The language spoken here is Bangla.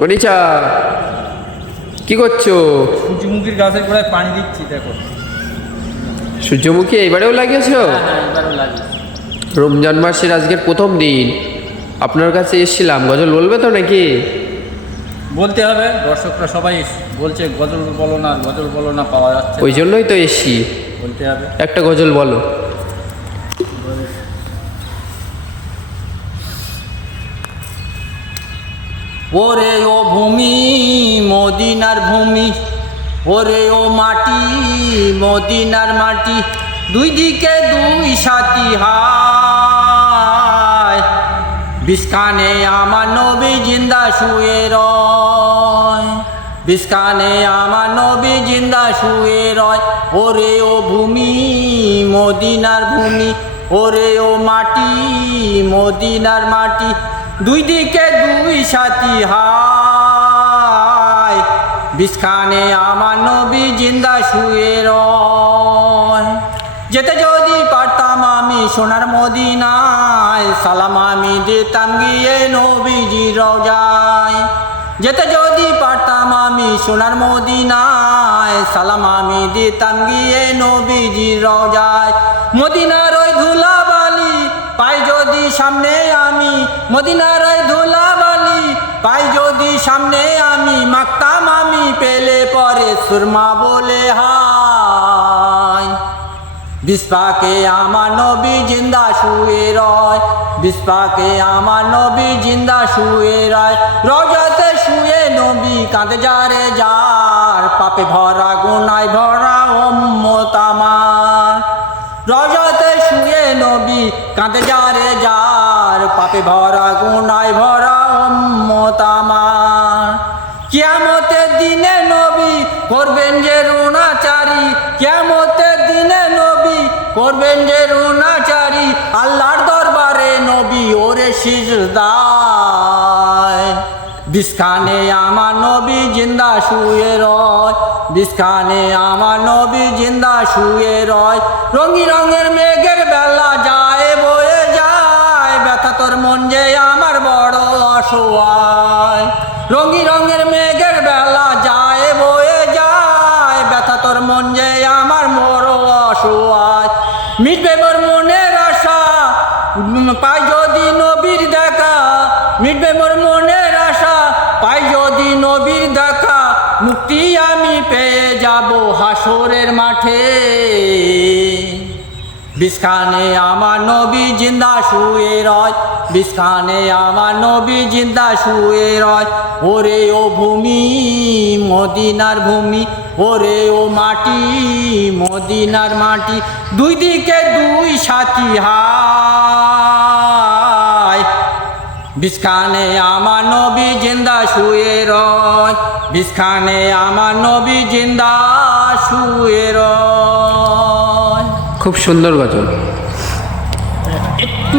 কনিচা কি করছো? সূর্যমুখীর গাছের গোড়ায় পানি দিচ্ছি, দেখো। সূর্যমুখী এইবারেও লাগিয়েছো? হ্যাঁ, এবারও লাগে। রমজান মাসের আজকের প্রথম দিন, আপনার কাছে এসেছিলাম, গজল বলবে তো নাকি? বলতে হবে, দর্শকরা সবাই বলছে গজল বলো না, গজল বলো না, পাওয়া যাচ্ছে ওই না। জন্যই তো এসছি, বলতে হবে। একটা গজল বলো। ওরে ও ভূমি মদিনার ভূমি, ওরে ও মাটি মদিনার মাটি, দুই দিকে দুই সাথী হায়, বিস্কানে আমার নবী জিন্দা শুয়ে রয়, বিস্কানে আমার নবী জিন্দা শুয়ে রয়। ওরে ও ভূমি মদিনার ভূমি, ওরে ও মাটি মদিনার মাটি, দুই দিকে দুই সাথী হায়, বিস্কানে আমার নবী জিন্দা শুয়ে রয়। যেতে যদি পারতাম আমি সোনার মদিনায়, সালাম আমি দিতাম গিয়ে নবীজি রওজায়। যেতে যদি পারতাম আমি সোনার মদিনায়, সালাম আমি দিতাম গিয়ে নবীজি রওজায়। মদিনার ওই ধুলাবালি পাই যদি সামনে আমি, মদিনার ওই ধুলাবালি পাই যদি সামনে আমি, মাখতাম আমি পেলে পরে সুরমা বলে হায়, বিস্পাকে আমার নবী জিন্দা শুয়ে রয়, বিস্পাকে আমার নবী জিন্দা শুয়ে রয়। রওজাতে শুয়ে নবী কাঁদে যারে যার, পাপে ভরা গুনায় ভরা উম্মত আমার। রওজাতে শুয়ে নবী কাঁদে যারে যার, পাপে ভরা গুনায় ভরা উম্মত আমার। কিয়ামতের দিনে নবী করবেন যে রুনাচারি, কিয়ামতের দিনে নবী করবেন যে রুনাচারি, আল্লাহর দরবারে নবী ওরে সিজদায়, বিস্কানে আমার নবী জিন্দা শুয়ে রয়, বিস্কানে আমার নবী জিন্দা শুয়ে রয়। রঙি রঙের মেঘের বেলা যায় বয়ে যায়, ব্যথা তোর মন যে আমার বড় অসহায়। রঙি রঙের মেঘের বেলা যায় বয়ে যায়, ব্যথা তোর মন যে আমার বড় অসহায়। মিটবে মোর মনের আশা পাই যদি নবীর দেখা, মিটবে মোর মনের আশা পাই যদি নবীর দেখা, মুক্তি আমি পেয়ে যাব হাসরের মাঠে, বিস্কানে আমার নবী জিন্দা শুয়ে রয়, বিস্কানে আমার নবী জিন্দা শুয়ে রয়। ওরে ও ভূমি মদিনার ভূমি, ওরে ও মাটি মদিনার মাটি, দুই দিকে দুই সাথী হায়, বিস্কানে আমার নবী জিন্দা শুয়ে রয়, বিস্কানে আমার নবী জিন্দা শুয়ে রয়। খুব সুন্দর গজল। একটু